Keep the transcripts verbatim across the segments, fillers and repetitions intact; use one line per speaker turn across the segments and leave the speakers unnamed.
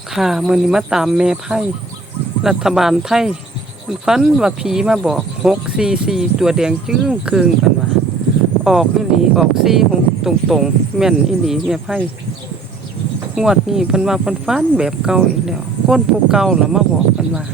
ค่ะมื้อนี้มาตามแม่ไพ่รัฐบาลไทยฝันว่าผีมาบอกหก สี่ สี่ตัวแดงจึ้งครึ่งเพิ่นว่าออกอีหลีออกสี่ หกตรงๆแม่นอีหลีแม่ไพ่งวดนี้เพิ่นว่าเพิ่นฝันแบบเก่าอีกแล้วคนผู้เก่าล่ะมาบอกเพิ่นว่า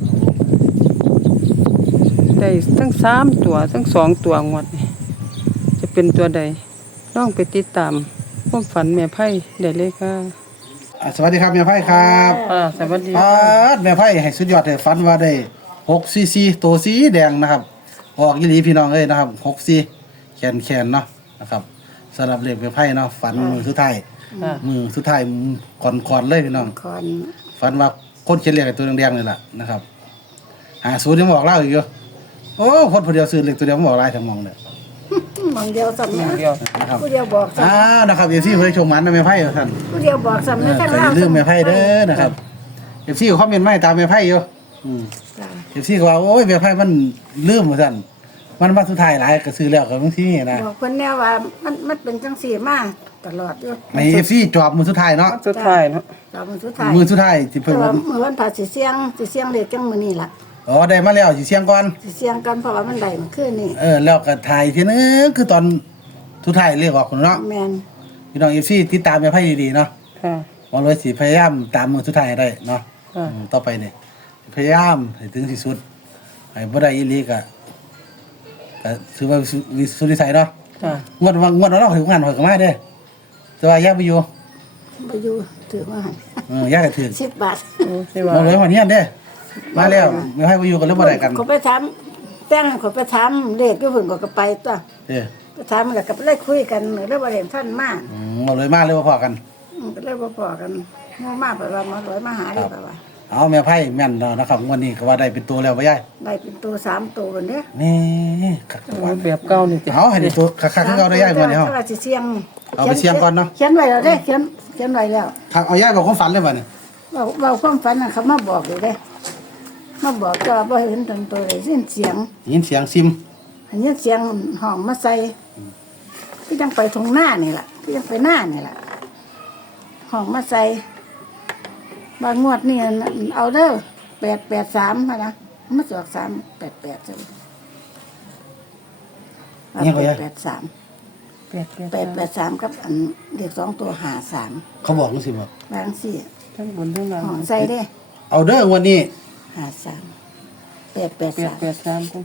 ได้ทั้งสามตัวทั้งสองตัวงวดนี้จะเป็นตัวใดลองไปติดตามความฝันแม่ไพ่ได้เลยค่ะ
อ่าสวัสดีครับแม่ไพ่ครับ
อ่าสวัสดี
อ่าแม่ไพ่ให้สุดยอดเลยฝันว่าได้หกซีซีตัวสีแดงนะครับออกยี่หลีพี่น้องเอ้ยนะครับหกซีแขนแขนเนาะนะครับสำหรับเลขแม่ไพ่เนาะฝันมือสุดท้ายมือสุดท้ายก่อนก่อนเลยพี่น้อง
คอน
ฝันว่าคนเขียนเลขไอ้ตัวแดงๆนี่แหละนะครับหาศูนย์ยังบอกเล่าอีกอยู่โอ้คนผู้เดียวซื้อเลขตัวเดียวบอกลายทั้งมองเลย
มองเดียวสัม
อย่าง
นะ
เดียว
นะครับ
ผู้เดียวบอกสัม
อ่านะครับเอฟซีเฮ้ยชมมันนะแม่ไพ่ท่าน
ผู้เดียวบอกสัม
เอ
ไม่
อ
ใช่
ก็อ
เล่า
ย่าลืมแม่ไพ่เด้อนะครับเอฟซีเขาคอมเมนต์มาให้ตามแม่ไพ่อยู่อืม
จ้ะ
เอฟซีก็ว่าโอ้ยแม่ไพ่มันลืมว่าซั่นมันมาสุดท้ายหลายก็ซื้อแล้วก็บางทีนะ
บอกคนแนวว่ามันมันเป็นจังสี่มาตลอดอยู่
ในเอฟซีจอบมือสุดท้ายเนาะ
สุดท้ายเนาะ
เราเป็นสุดท้าย
มือสุดท้ายที่
แต่
เพิ่น
ว่า
ว่า
เมื่อวันผ่าสิเสียงสิเสียงเด็กจังมื้อนี้ล่ะ
อ๋อได้มาแล้วสิเสียงก่อน
สิเสียงกันเพราะว่ามันได้มันขึ้นนี่
เออแล้วก็ถ่ายทีนึงคือตอนสุดท้ายเรียกออกคนเนาะ
แม่น
พี่น้องเอฟซีติดตามแม่ไพ่ดีๆเนาะ
ค่ะ
ว่าเลยสิพยายามตามมือสุดท้ายให้ได้เนาะ
ค่ะ
อืมต่อไปนี่พยายามให้ถึงที่สุดให้บ่ได้อีหลีก็ก็ถือว่าวิสุทธิสัยเนาะ
ค่ะ
งวดว่างวดเราถึงงานหอยก็มาเด้อแต่ว่าแยกไปอยู่
บ่อยู่ถือว่าหั่น
เออแยกกันถึง
สิบบาท
โอ้สิว่า
บ่เลยวันนี้เด้อมาแล้วไม่ให้ไปอยู่กันแล้วบ่ได้กัน
เขาไปถามแต่งเขาไปถามเลขอยู่เพิ่นก็ไปตัว
เด้อ
ไปถามมันก็เลยคุยกันแล้วบ่ได้ท่านมา
อืมบ่เลยมาเลยบ่พอกัน
อืมก็เลยบ่พอกันมามาไปว่ามาลอยมาหาได้ป่ว่า
เอาแม่ไพ่แม่นแล้วนะครับงวันนี้ก็ว่าได้เป็นตัวแล้วบ่ยาย
ได้เป็นตัวสามตัวเด้อ
นี่คักจังหวะ
แบบเก่านี่ติ
เอาให้ได้ตัวคักๆคือเอาได้ยายงวดนี้เฮา
แต่ว่าสิเสียง
เอาไปเสี่ยงก่อนเนาะ
เขียนไว้แล้วเด้เขียนเขียนไว้แล้ว
คักเอายายบอกความฝันเลยบัดนี้
เว้าเว้าความฝันน่ะเขามาบอกอยู่เด้มาบอกก็บ่เห็นตนตัวเลยสิ้นเสียง
ยินเสียงซิม
อันนี้เสียงห้องมาใส่คือจังไปทงหน้านี่ล่ะคือจังไปหน้านี่ล่ะห้องมาใส่บางงวดนี่เอาเด้อแปดแปดสามค่ะนะมันสออกสามแปดแปดใช่ไหมแปดสาม
แปดแปด
แปดแปดสามกับอันเด็กสองตัวหาสาม
เขาบอกจังซี่บ่
บางสี่
ทั้งบนทั้งล่าง
ห้องใส่ได้
เอาเด้องวันนี้
หาสามแปดแปด
แปด
สาม
แปดสามกัน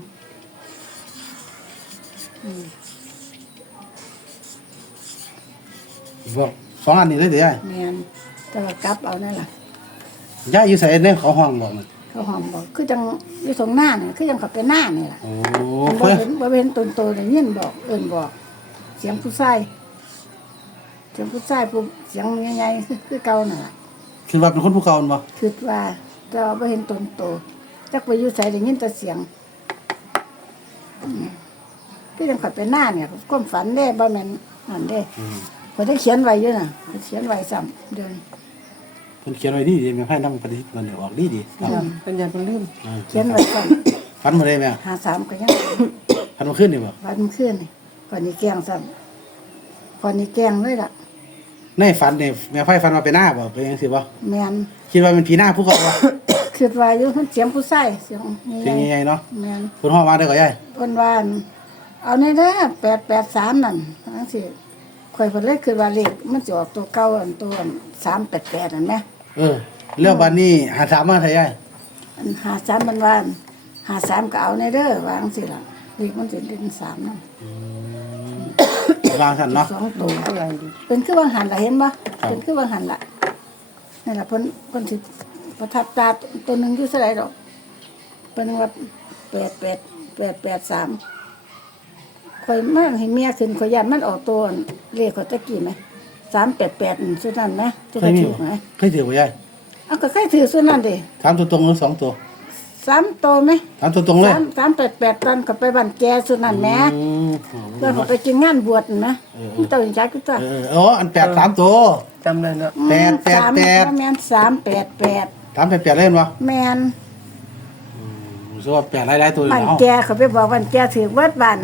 บอกสองอันนี้เลยเด้อยาย
แมนแต่ว่ากลับเอานั่นล่ะ
ยายอยู่ไสเนี่ยเขาห้องบอกมัน
เขาห้องบอกคือจังอยู่ตรงหน้าเนี่ยคือจังเขาไปหน้านี่ล่ะ
โอ้
บ่
เพิ่น
เห็นบ่เห็นตนโตได้ยินบอกเอิ้นบอก เสียงผู้ชายเสียงผู้ชายผู้เสียงใหญ่ๆคือคือเก่าน่ะล่ะ
คิดว่าเป็นคนผู้เก่าบ่
คิดว่าแต่ว่าบ่เห็นตนโตจักไปอยู่ไสได้ยินแต่เสียงอืมคือจังเขาไปหน้าเนี่ยความฝันเด้บ่แม่นนั่นเด้
อืม
ข้อยได้เขียนไว้อยู่น่ะข้อยเขียนไว้ซ้ำเดือน
เพิ่นเขียนไว้ดีดีแม่ไพ่นำปฏิทินมันนี่ออกดีดีครับ
ค่ะเป็นยันเป็นลืม
อ่า
เขียนไว้ซ้ำ
ฝันบ่ได้แม่
หาสามก็ยัง
ฝันบ่ขึ้นนี่บ่
วันมันขึ้นนี่ก่อนนี้แกงซ้ำก่อนนี้แกงเลยล่ะ
ในฝันนี่แม่ไพ่ฝันว่าไปหน้าบ่เป็นจังซี่บ่
แม่น
คิดว่าเป็นผีหน้าผู้เก่าบ่
คิดว่าอยู่เพิ่นเสียงผู้ชายเสียง
เสียง
ใหญ่
ใหญ่ๆเนาะ
ๆแม่น
เพิ่นฮ้องมาได้อก็ยาย
เพิ่นว่าอั่นเอาในเด้อแปดแปดสามนั่นจังซี่ข่อยเพิ่นเลยคิดว่าเลขมันสิออกตัวเก่าอันตัวสามแปดแปดนั่นแหม
เออแล้วบัดนี้หาถามมาไทยยาย
อันหาสามมันว่าหาสามก็เอาในเด้อว่าจังซี่ล่ะเลขมันสิเด่นสามนั่น
วางซั่นเนาะ
สองตัว
ตัวใหญ่ดี
เป็นคือว่าหันล่ะเห็นบ่
ครับ
เป็นคือว่าหันล่ะนี่ล่ะเพิ่นเพิ่นสิประทับตาตัวหนึงอยู่เท่าไหร่ดอกเพิ่นว่าแปดแปดแปดแปดสามข่อยมาให้เมียขึ้นข่อยยันมันออกตัวเลขเขาตะกี้ไหมสามแปดแปดสุดนั้นไหมจะ
เค
ไป
ยมี
ถูก
บ่
ไหม
เคยถือบ่ยาย
เอาก็ใครถือสุดนั้นดิ
ถามตัวตรงหรือสองตัว
สามตัวไหม
ถามตัวตรงเลย
สามสามแปดแปดตอนก็ไปบ้านแกสุดนั้นแหม
อืม
เพื่อนเขาไปกินงานบวชนั่นนะมันเจ้าอย่างใจกูตัว
เออเอออันแปดสามตัว
จำได้เนาะ
แปดแปด
สาม
แปด
แมนสามแปดแปด
ถามแปดแปดเล่นวะ
แมน
รู้สึกว่าแปดหลายๆตัวอยู่
บ้าน
เนาะ
แกเขาไปบอกบ้านแกถือวัดบ้านนั่น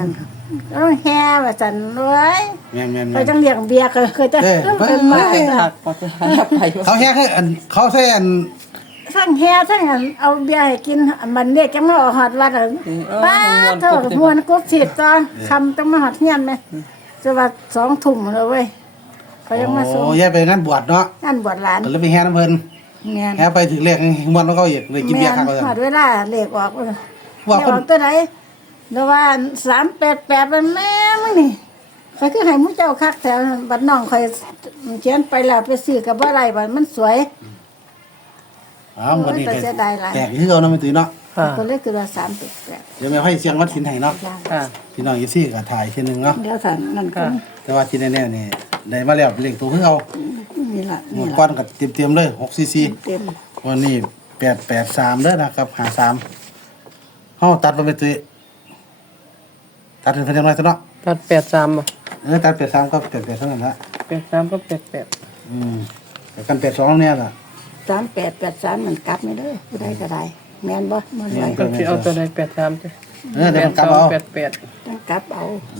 ต้องแห่ว่าจันรวย
แม่นแม่น
เค
แม่
ย
น
จังเลี้ยงเบียร์เคยเคยจะ
เอ้ย
เป็นมา
หักพอจะหาไปว่า
เขาแค่คืออันเขาใส่อัน
ทั้งแห่ทั้งอันเอาเบียร์ให้กินมันเด็กจังมาออกหอดวัดอ่ะป้าเท่ามวนกบฉีดตอนคำจังมาหอดเฮียนไหมจะว่าสองถุ่มเลยเว้ยเขายังมาส่ง
โอ้ยายไปงานบวชเนาะ
งานบวชหลาน
ก็เลยไปแห่น้ำเพิ่น
งาน
แห่ไปถึงเลขมวนแล้วก็อีกเลยกินเบียร์ครับว่า
หอดเวลาเลขออก
ว่า
ว่า
เพิ่น
ตัวไหนแล้วว่าสามแปดแปดมันแม่มึงนี่ใครคือให้มุ้เจ้าคักแต่บัดน้องคอยเขียนไปแล้วไปซื้อกับว่าไรบัดมันสวย
อ้าววันนี้
โอ้ยแต่เสียดายหลาย
แตกคือเอาเนาะไม่ตื่นเนาะ
ค่ะ
ก็เลยคือว่าสามแปดแปด
เดี๋ยวแม่ให้เสียงวัดสินให้เนาะ
ค่ะ
พี่น้องอีซี่ก็ถ่ายทีนึงเนาะ
เดี๋ยวสันนั่นก็
แต่ว่าที่แน่ๆนี่ได้มาแล้วเลขตัวคือเอา
นี่ละ
หม
นี่
ด
ละ
ก้อนกับเตรียมๆเลยหกซีซี
เต็ม
วันนี้แปดแปดสามเด้อนะครับหาสามเฮาตัดไปไปตุ้ยตัดเป็นเพิ่นจังได๋ซะเนาะ
ตัดแปดสามบ่
เออตัดแปดสามก็แปดแปดเท่านั้นละ
แปดสามก็แปดแปด
อืมแต่กันแปดสองเนี่ยล่ะ
สามแปดแปดสามมันกลับไม่ได้ผู้ใดก็ได้แม่นบ่มันไหว
ก็สิเอาตัวใดแปดสามจ้ะ
เออเดี๋ยวมันกลับ
สอง
เอา
แปดแปด
ต้องกลับเอา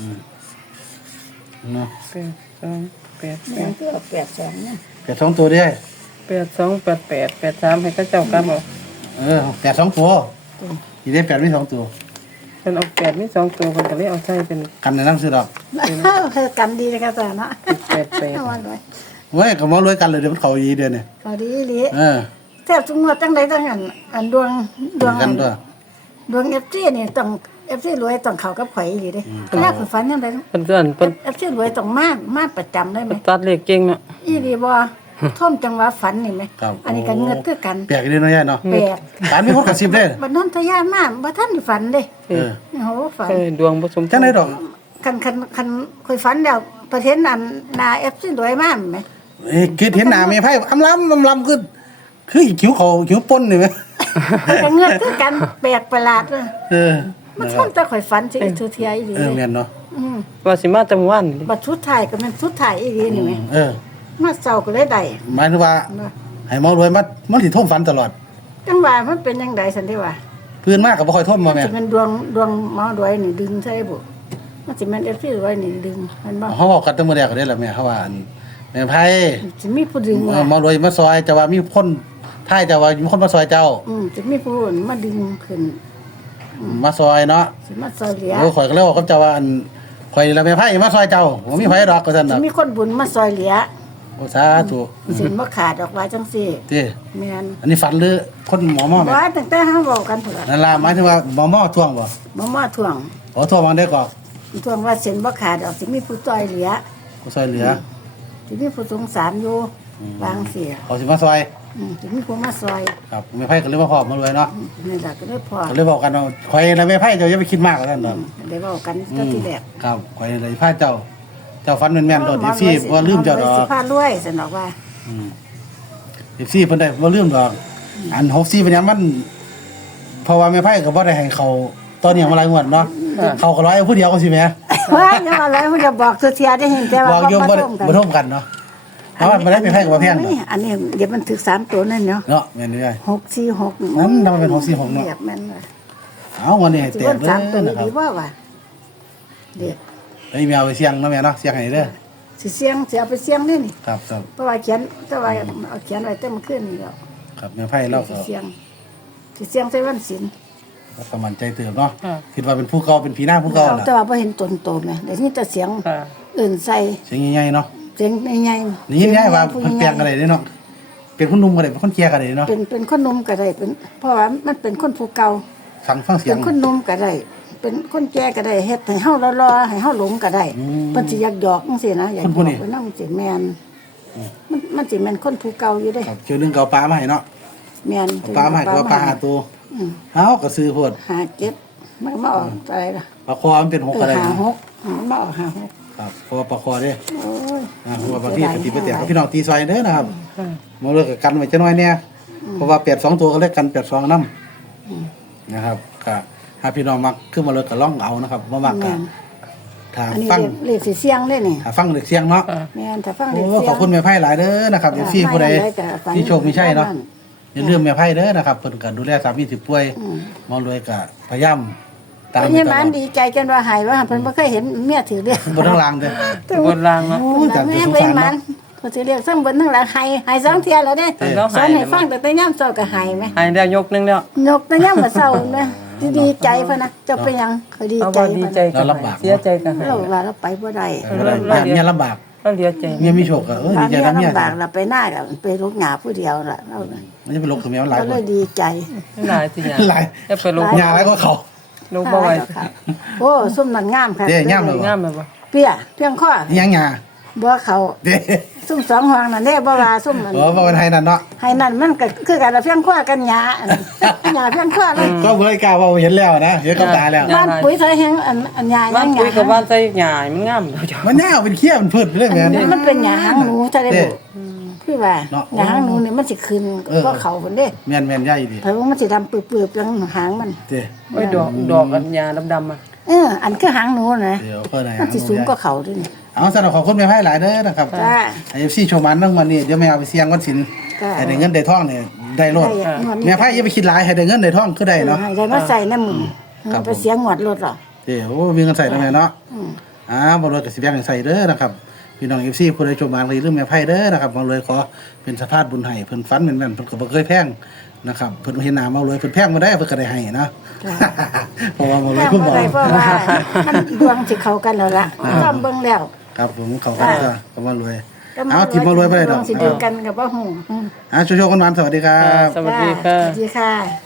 เนาะ
แปดสองแปดแป
แม่น
ด
คือเอาแปดสองเนี่ย
แปดสองตัวเด้อ
แปดสองแปดแปดแปดสามให้เขาเจ้ากลับเอา
เออแปดสองตัวทีได้แปดมีสองตัว
เพิ่นเอาแปดมีสองตัวเพิ่นก็เลยเอาใส่เป็น
กันในน้ำซื้อดอก
เธอกันดีเลยค่ะแต่เนาะ
แปดแปด
เอาวันไว้
เว้ยก็มารวยกันเลยเดี๋ยวมันเข้าอีเดือนนี่
พอดีอีหลี
เออ
แทบทุกงวดจังไดจังอันอันดวงดวง
กันตัว
ดวง เอฟ ซี นี่ต้อง เอฟ ซี รวยต้องเข้ากับข่อยอีหลีเด้แรกข่อยฝันจังได
เพิ่นเตือนเพิ่น
เอฟ ซี รวยต้องมามาประจำได้ไหม
เพิ่นตัดเลขเก่งเนาะ
อีหลีบ่ท่อมจังหวะฝันนี่ไหม
ครับ
อันนี้ก็เงินคือกัน
แปลกดีเนาะยายเนาะ
แปลก
การมีคนกระซิบเด้อ
บัดนั้นทะยานมาบ่ทันได้ฝันเด้
เออ
โอ้โหฝัน
เออดวงบ่สมพงษ์
จังได๋ดอก
คันคันคันข่อยฝันแล้วประเทศนั้นนา เอฟ ซี รวยมากไหม
เอ้ยคิดเห็นหน้าแม่ไผอำลำอำลำคือคืออีคิ้วเขาคิ้วป่นนี่แหม
มันก็เงินคือกันแปลกประหลาดเลย
เออ
มันท่อมแต่ข่อยฝันสิอีกทุเทียอีหลี
เออแม่นเนาะ
อืม
ว่าสิมาแต่เมื่อวานนี่
บัดสุดท้ายก็แม่นสุดท้ายอีหลีนี่แหม
เออ
มาเศร้าก็เลยได้
หมายถึงว่า
เนาะ
ให้หมอรวยมามันสิท่วมฝันตลอด
จังว่ามันเป็นจังไดสันติว่า
พื้นมากก็บ่ค่อยท่วมมาแม่
สิมันดวงดวงหมอรวยนี่ดึงใช่บ่มันสิแม่น เอฟ ซี รวยนี่ดึงมันบ่
เฮาเว้ากันแต่มื้อแรกก็ได้ล่ะแม่เขาว่าอันแม่ไผ
สิมีผู้ดึง
เอ
อ่ะ
อหมอรวยมาซอยจะว่ามีคนท้ายจะว่ามีคนมาซอยเจ้า
อืมสิมีผู้มาดึงขึ้น
มาซอยเนาะ
สิมาซอยเหลือ
โอ้ข่อยก็เลยบอกกับเจ้าว่าอันข่อยละแม่ไผมาซอยเจ้าบ่มีไผดอกก็ซั่น
สิ
น่ะ
มีคนบุญมาซอยเหลือ
โอ้สาธุ
สิบ่ขาดออกว่าจังซี่
ติ
แม่น
อันนี้ฝันหรือคนหมอหมอแม่
ว่าตั้งแต่เฮาเว้ากันพุ่นล่ะ
นั่นล่ะหมายถึงว่าหมอหมอท่วงบ่
บ่มาทวง
ขอท่วงมันได้ก่อน
ทวงว่าเส้นบ่ขาดออกสิมีผู้ซอยเหลือ
ก็ซอยเหลือ
สิมีผู้สงสารอยู่บางเสีย
เขาสิมาซอย
อืมสิมีผู้มาซอย
ครับแม่ไผก็เลยมาพอมารวยเนาะ
นี่ล่ะก็เลยพอ
ก็เลยบอกกันว่าข่อยละแม่ไผเจ้าอย่าไปคิดมากกว่านั้นดอก
ได้เว้ากันก็ที่แรก
ครับข่อยเลยพาเจ้า เจ้าฝันแม่นๆโดด FC บ่ลืมเจ้าดอ
สิ
ก
พารวยสนอกว่า
อืม เอฟซีเพิ่นได้บ่ลืมดอก อันหกสี่เป็นหยังมันเพราะว่าแม่ไผก็บ่ได้ให้เขาตอนนี้มาหลายงวดเนาะเขาก็ร้อยเอาผู้เดียวก็สิแหม่
ว่าอย่าว่าอะไรมันจะบอกสุเทียได้เห็นแต่
บ
ว่า
อกอยู่บ่ได้
บ่
บ่ท่วมกันเนาะเพราะว่ามันได้แม่ไผก็บ่แพงดอก
อันนี้เดี๋ยวมันถึกสามตัวนั่นเนาะ
เนาะแม่นด้วย
หกสี่หก
นั่นทำไมเป็นหกสี่หกเนาะ
เรียบแม่นเลย
เอาวันนี้ให้
สิ
แต
เบิ่
ก
ง
เด้
สามตัว
อ
นี้
นะครั
ดี
บ
ว่าว่ะเด็ก
ไอ้แมวไปเสี่ยงเนาะแม่เนาะเสี่ยงให้เด้อ
สิเสียงสิเอาไปเสียงนี่นี่
ครับครับ
เพราะว่าเขียนแต่ว่าเอาเขียนไว้เต็มขึ้นนี่แล้ว
ครับแม่ไผเรา
สิ
ก็
เสียงสิเสียงใส่วันศีล
ก็มั่นใจเติบเนาะคิดว่าเป็นผู้เก่าเป็นผีหน้าผู้เก่า
เอา
น่ะ
แต่ว่าบ่เห็นตนโตแม่เดี๋ยวนี้แต่เสียง
ค่ะ
อื่นใส่
เสียงใหญ่ๆเนาะ
เสียงใหญ่ๆ
นี่ยินได้ว่า
ผู้
เพิ่น
ให
แปล
ญ่
งกันได้เด้เนาะเป็นคนหนุ่มก็ได้เป็นคนแก่ก็ได้เนาะ
เป็นเป็นคนหนมก็ได้เป็นเพราะว่ามันเป็นคนผู้เก่า
ฟังฟังเสีย
เป็
ง
นคนหนมก็ได้เป็นคนแก่ก็ได้เฮ็ดให้เฮารอๆให้เฮาหลงก็ได้
อืม
เพิ่นสิอยากหยอกจังซี่นะอยาก
คน
ห
ผู้
ยอ
นี้
กไปนำสิแม่นมันมันสิแม่นคนผู้เก่าอยู่เด้
ครับเชื่อเรื่องเก่าปลามาให้เนาะ
แม่น
เอาปลามาให้ก็ว่าปลาหาตัว
อืม
เฮาก็ซื้อโพด
หาเจ็ดมันมาออกอะไรล่ะ
ปลาคอมันเป็นหก
เอ
ก็
อ
ได้
หา
นะ
หกมันมาออกหาหก
ครับเพราะว่าปลาคอเด้
โอ้ย
อ่าเพราะว่าบางทีก็ตีไปแตกพี่น้องตีซอยเด้อนะครับ
ค่ะ
มาเลิกกันไว้จักหน่อยเนี่ยเพราะว่าแปดสองตัวก็เลขกันแปดสองนำนะครับก็ถ้าพี่น้องมักขึ้นมาเลิกก็ลองเอานะครับบ่มักก็
แม่น
ถ้า
อันนี้
ฟัง
เลขเลขสิเสียงเลยนี่
ถ้าฟังเด็กเสียงเนาะ
ค่ะ
แม่นถ้าฟังเล
โอ้
ขเสียง
ขอบคุณแม่ไพ่หลายเด้อนะครับเอฟซีผู้ใดที่โชคมีชัยเนาะอย่าลืมแม่ไพ่เด้อนะครับเพิ่นก็ดูแลสามีที่ป่วย
อืม
หมอรวยก็พยายามตาม
เป็น
ไป
ยัง
ต
ไง
ลอด
ดีใจจนว่าหายว่าเพิ่นบ่เคยเห็นเมียถือเรียก
บนทั้งรางเด้อบ
นรางเนาะ
โอ้ยแต่
แม่
สง
เป็น
สาร
มัน
เนาะ
เพิ่นสิเรียกทั้งบนทั้งหลังหายหายสองเที่ยแล้วเด้
เออแล้ว
สอ
หาย
นให้ฟังแต่แต่ยามเช้าก็หายไหม
หายแล้วยกนึงแล้ว
ยกแต่ยามมื้อเช้าแม่ดีใจเพิ่นน่ะเจะเป็นหยังเคยดี
เอา
ใจ
ว่าดี
เพิ่น
ใจกันเสียใจกัน
เราว่าเราไปบ่ได้
เออบ่ได้เมียลำบาก
ก็เหลือใจ
เมียมีโชคก็เออดี
ตาม
ใจ
เมีย
นำเมีย
ลำบากเราไปหน้าก็ไปลูกหญ้าผู้เดียวล่ะเรา
มันจะเป็นลกคือเมียมันหลาย
ก็
ค
เลย
น
ดีใจ
หลายสิหยัง
หลาย
จะไปลง
ยาหลายกว่าเขา
ลงบ่ไหว
โอ้ส้มมันงามค่ะ
เด้งามเลย
งามเลยบ่
เปียเพียงข้อ
ยังยา
บ่เขา
เด้
ส้มสองห้องนั่นเด้บ่ว่าส้มมัน
โอ้บ่เป็นไทยนั่นเนาะ
ให้นั่นมันก็คือกันละเพียงข้อกันหญ้าอันหญ้าเพียงข้อเลย
ก็บ่ได้กล้าว่าเห็นแล้วนะเห็นกับตาแล้ว
บ้านปุ๋ยใส่แห้งอันอันหญ้า
บ้าน
ห
คุย
ญ้า
กับบ้านใส่หญ้ามันงามเด้อจ้ะ
มันยาวเป็นเขี้ยมันพืชเรื่องแม่น
มันเป็นหญ้าหางหนูถ้าได้
เด้
บ่คือว่า
เนาะ
หญ้าหางหนูนี่มันสิขึ้น
เออ
ก็เขาพุ่นเด้
แม่นแม่นใหญ่ดี
เพราะว่ามันสิดำปื้อๆเพียงหางมัน
เด้
โอ้ยดอกดอกอันหญ้าดำๆอ่ะ
เอออันคือหางหนูนะ
เดี๋ยวเพิ่นให้
มันสิสูงกว่าเขาด้วยนี่
เอาสำหรับขอบคุณแม่ไพ่หลายเด้อนะครับ
จ้า
ไอ้ เอฟ ซี โชว์มันเรื่องวันนี้เดี๋ยวแม่เอาไปเสี่ยงวันศิลป์
จ้า
ให้ได้เงินได้ทองเนี่ยได้โลด
ได้อะงวดนี้
แม่ไพ่อย่าไปคิดหลายให้ได้เงินได้ทองคือได้เนาะ
ให้ได้มาใส่น้ำมือ
ครับ
ไปเสียงหวดรถหรอ
เดี๋ยวมีเงินใส่แล้วแม่เนาะ
อืม
อ่าบ่รวยก็สิแบ่งให้ใส่เด้อนะครับพี่น้อง เอฟ ซี ผู้ใดโชว์มันเลยเรื่องแม่ไพ่เด้อนะครับบ่รวยขอเป็นสะพานบุญให้เพิ่นฝันแม่นๆเพิ่นก็บ่เคยแพงนะครับเพิ่นเห็นหน้ามาเลยเพิ่นแพงบ่ได้เพิ่นก็ได้ให้นะ เพราะว่าบ่รวย
แค่
คุณบ
บ่
อก
ได้เพราะว่ามันดวงสิเข้ากันแล้วล่ะก็เบิ่งแล้ว
ครับผมเขาก็จะก็มารวย
ก็
เอาทีมมารวยบ่ได้ด
ด
อ
ว
ก
งสิเดียวกันกับบ่ฮู้อืม
อ่าโชว์ๆกันหวานสวัสดีครับ
สวัสดีค่ะ
สวัสดีค่ะ